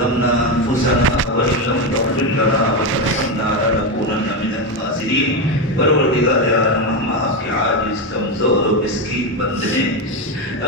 ظلمنا انفسنا وان لم تغفر لنا وترحمنا لنكونن من الخاسرین۔ پروردگار عالم ہم آپ کے عاجز کمزور و مسکین بندے ہیں،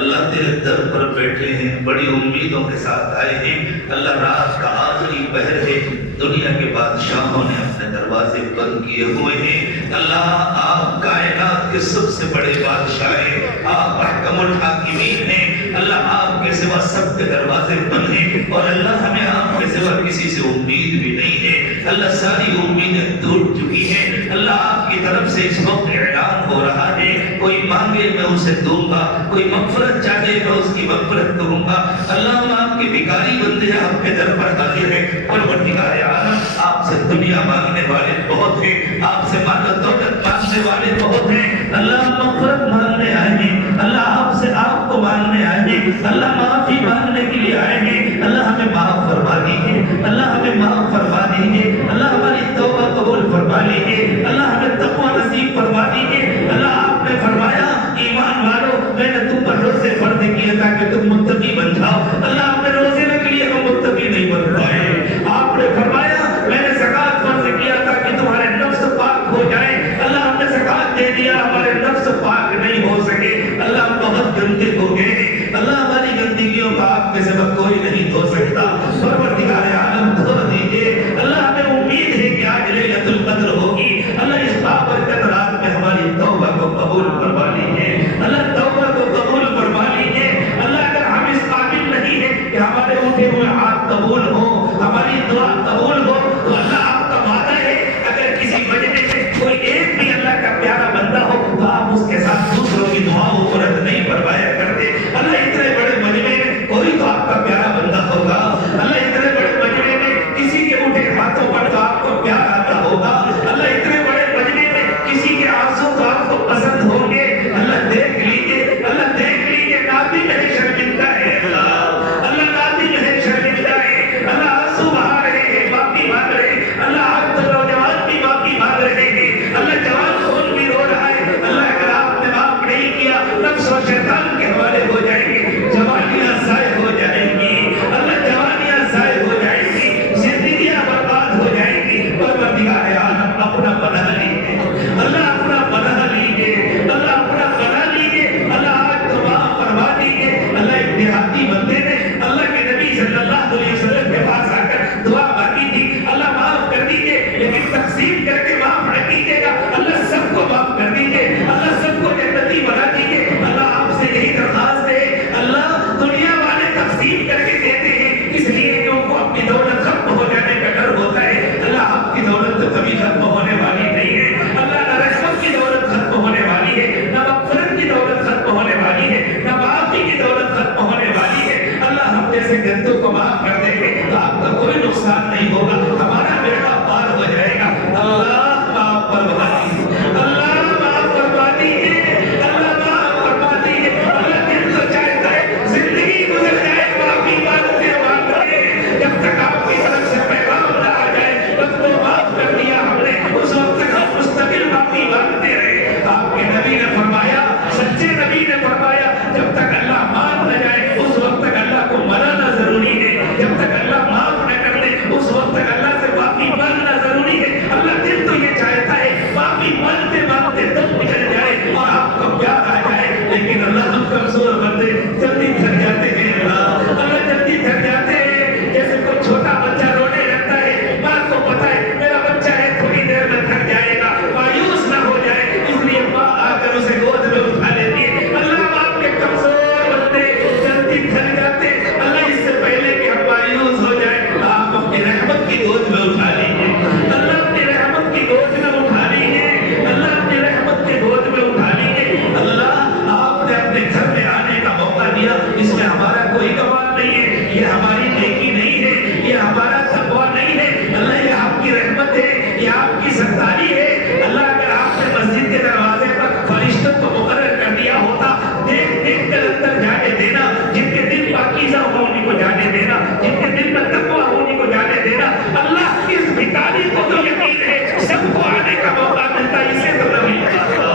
اللہ تیرے در پر بیٹھے ہیں، بڑی امیدوں کے ساتھ آئے ہیں۔ اللہ رات کا آخری پہر ہے، دنیا کے بادشاہوں نے اپنے دروازے بند کیے ہوئے ہیں۔ اللہ آپ کائنات کے سب سے بڑے بادشاہ ہیں، آپ احکم الحاکمین ہیں۔ اللہ آپ کے سوا سب کے دروازے بند ہیں، اور اللہ ہمیں آپ کے سوا کسی سے امید بھی نہیں ہے۔ اللہ ساری امیدیں ٹوٹ چکی ہیں۔ اللہ آپ کی طرف سے اس وقت اعلان ہو رہا ہے، کوئی مانگے میں اسے دوں گا، کوئی مغفرت چاہے میں اس کی مغفرت کروں گا۔ اللہ ہم آپ کے بھکاری بندے ہیں، آپ کے در پر حاضر ہیں۔ پروردگار عالم آپ سے دنیا مانگنے والے بہت ہیں، آپ سے مال و دولت مانگنے والے بہت ہیں۔ اللہ ہم مغفرت مانگنے آئے ہیں، اللہ آپ سے آپ کو مانگنے آئے ہیں، اللہ معافی مانگنے کے لیے آئے ہیں۔ اللہ ہمیں معاف فرما دیجیے، اللہ ہمیں معاف فرما دیجیے، اللہ ہماری توبہ قبول فرما لیجیے، اللہ ہمیں تقوی نصیب فرما دیجیے۔ اللہ آپ نے فرمایا ایمان والو میں نے تم پر روزے فرض کیے تاکہ تم متقی بن جاؤ۔ اللہ آپ نے روزے نہ کیے ہم متقی نہیں بن پائے۔ آپ نے فرمایا میں نے زکوٰۃ فرض کیا تاکہ تمہارے نفس پاک ہو جائے۔ اللہ ہم نے زکوٰۃ دے دیا، ہمارے نفس پاک نہیں ہو سکے۔ اللہ ہم بہت گندے ہو گئے ہیں، اللہ ہماری گندگیوں کا آپ کے سوا کوئی نہیں دھو سکتا۔ پروردگار عالم دھو دیجیے۔ اللہ ہمیں امید ہے کہ آج لیلۃ القدر ہوگی۔ اللہ اس بابرکت رات میں ہماری توبہ کو قبول فرما لیجیے، اللہ توبہ کو قبول فرما لیجیے۔ اللہ اگر ہم اس قابل نہیں ہیں کہ ہمارے اٹھے ہوئے ہاتھ قبول ہو، ہماری دعا قبول ہو، تو اللہ آپ کا وعدہ ہے اگر کسی مجمع میں کوئی ایک بھی اللہ کا پیارا بندہ ہو تو آپ اس کے ساتھ دوسروں کی دعاؤں کو رد نہیں فرمایا کرتے۔ اللہ اتنے بڑے مجمع میں کوئی تو آپ کا پیارا بندہ ہوگا، اللہ اتنے بڑے مجمع میں کسی کے اٹھے ہاتھوں پر تو آپ کو پیار آتا ہوگا، اللہ اتنے بڑے مجمع میں کسی کے آنسو تو آپ کو پسند ہوں گے۔ اللہ دیکھ لیجیے، اللہ دیکھ لیجیے، نادم ہے شرمندہ ہے، اللہ نادم ہے شرمندہ ہے۔ اللہ آنسو بہا رہے ہیں، معافی مانگ رہے ہیں، اللہ آپ تو نوجوان بھی معافی مانگ رہے ہیں، اللہ جوان خون بھی رو رہا ہے۔ اللہ اگر آپ نے معاف نہیں کیا نفس و شیطان کے حوالے ہو جائیں گے، جوانیاں ضائع ہو جائیں گی، اللہ جوانیاں ضائع ہو جائیں گی، زندگیاں برباد ہو جائیں گی۔ پروردگار عالم اپنا پناہ لیجیے، اللہ اپنا پناہ لیجیے، اللہ اپنا پناہ لیجیے۔ اللہ آج تو معاف فرما دیجیے۔ اللہ ایک دیہاتی بندے نے اللہ کے نبی صلی اللہ علیہ وسلم کے پاس آ کر دعا مانگی تھی، اللہ معاف کر دیجیے لیکن تقسیم کر کے معاف نہ کیجیے گا، اللہ سب کو معاف کر دیجیے، اللہ سب کو جنتی بنا دیجیے۔ اللہ آپ سے یہی درخواست ہے، اللہ دنیا والے تقسیم کر کے دیتے ہیں اس لیے کہ ان کو اپنی دولت ختم ہو جانے کا ڈر ہوتا ہے۔ اللہ آپ کی دولت تو کبھی ختم ہونے والی نہیں ہے، اللہ نہ رحمت کی دولت ختم ہونے والی ہے، نہ مغفرت کی دولت ختم ہونے والی ہے، نہ معافی کی دولت ختم ہونے والی ہے۔ اللہ ہم جیسے گندوں کو معاف کر دیں گے تو آپ کا کوئی نقصان نہیں ہوگا، ہمارا بیڑا پار ہو جائے گا۔ اللہ معاف فرما دیجیے، اللہ معاف فرما دیجیے، اللہ معاف فرما دیجیے۔ اللہ دل تو چاہتا ہے زندگی گزر جائے معافی مانگتے مانگتے، جب تک آپ کی طرف سے پیغام نہ آ جائے تب تو معاف کر دیا ہم نے، اس وقت تک ہم مستقل معافی مانگتے رہے۔ آپ کے نبی نے فرمایا، سچے نبی نے فرمایا، جب تک اللہ مان نہ جائے اس وقت تک اللہ کو منانا ضروری ہے، جب تک اللہ معاف نہ کر دے اس وقت تک اللہ سے معافی مانگنا ضروری ہے۔ اللہ دل تو یہ چاہتا ہے معافی مانگتے مانگتے دم نکل جائے اور آپ کو پیار آ جائے، لیکن اللہ ہم کمزور بندے جلدی تھک جاتے ہیں، اللہ جلدی تھک جاتے ہیں۔ جیسے کوئی چھوٹا بچہ رونے لگتا ہے، ماں کو پتا ہے میرا بچہ ہے تھوڑی دیر میں تھک جائے گا، مایوس نہ ہو جائے، اس لیے ماں آ کر اسے گود میں اٹھا لیتی ہے۔ اللہ آپ کے کمزور بندے جلدی تھک جاتے ہیں، اللہ اس سے پہلے کہ ہم مایوس ہو جائیں آپ اپنی رحمت کی گود میں اٹھا لیجیے، اللہ اپنی رحمت کی گود میں اٹھا لیجیے، اللہ اپنی رحمت کی گود میں اٹھا لیجیے۔ اللہ آپ نے اپنے گھر میں آنے کا موقع دیا، اس میں ہمارا کوئی کمال نہیں ہے، یہ ہماری نیکی نہیں ہے، یہ ہمارا تقویٰ نہیں ہے، اللہ یہ آپ کی رحمت ہے، یہ آپ کی ستاری ہے۔ اللہ اگر آپ نے مسجد کے دروازے پر فرشتوں کو مقرر کر دیا ہوتا، دیکھ دیکھ کر اندر جانے دینا، جن کے دل پاکیزہ ہو انہیں کو جانے دینا، جن کے دل میں تقویٰ ہو انہیں کو جانے دینا۔ اللہ اس بھکاری کو تو یقین ہے سب کو آنے کا موقع ملتا ہے، اسے تو نہ مل پاتا،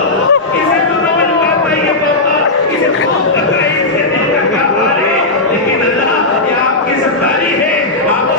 اسے تو نہ مل پاتا یہ موقع، اسے خوب پتہ ہے اسے دل کا کام آ رہے، لیکن اللہ یہ آپ کی ستاری ہے، آپ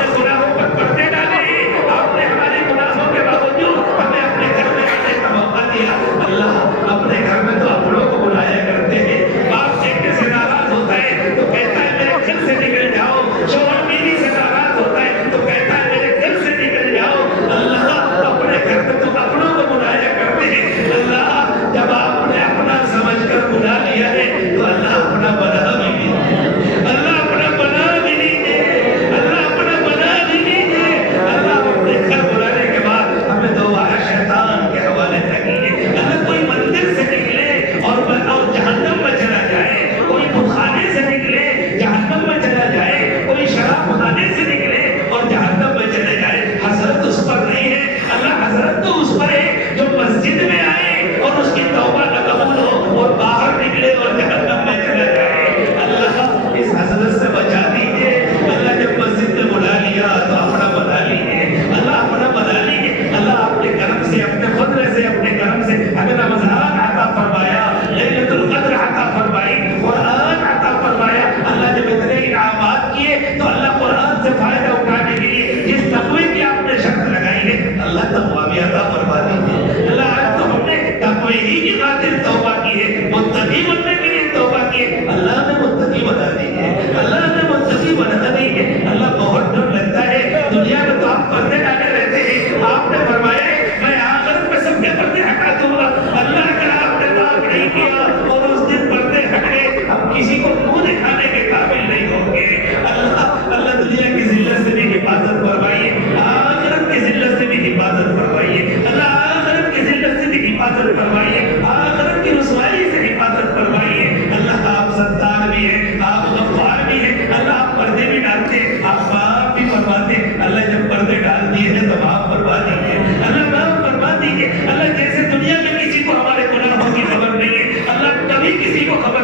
سے فائدہ اٹھانے کے لیے جس تقوی کی آپ نے شرط لگائی ہے اللہ تقوی عطا فرما دیجیے. اللہ آج تو ہم نے تقوی ہی کی خاطر توبہ کی ہے, متقی بننے کے لیے توبہ کی ہے. اللہ نے متقی بنا دیجیے, اللہ نے متقی بنا دیجیے. اللہ بہت ڈر لگتا ہے دنیا میں تو آپ پردے ڈالے رہتے ہیں, آپ نے فرمایا میں آخرت میں سب کے پردے ہٹا دوں گا. اللہ کا آپ نے طاق نہیں کیا اور اس دن پردے ہٹ گئے, ہم کسی کو منہ دکھانے کے قابل نہیں ہوں گے. اللہ دنیا کی ذلت سے بھی حفاظت فرمائیے, آخرت کی ذلت سے بھی حفاظت فرمائیے. اللہ آخرت کی ذلت سے بھی حفاظت فرمائیے, آخرت کی رسوائی سے حفاظت فرمائیے. اللہ آپ ستار بھی ہیں, آپ غفار بھی ہیں. اللہ آپ پردے بھی ڈالتے, آپ معاف بھی فرماتے. اللہ جب پردے ڈال دیے ہیں تو معاف فرما دیجیے, اللہ معاف فرما دیجیے. اللہ جیسے دنیا میں کسی کو ہمارے گناہوں کی خبر نہیں ہے, اللہ کبھی کسی کو خبر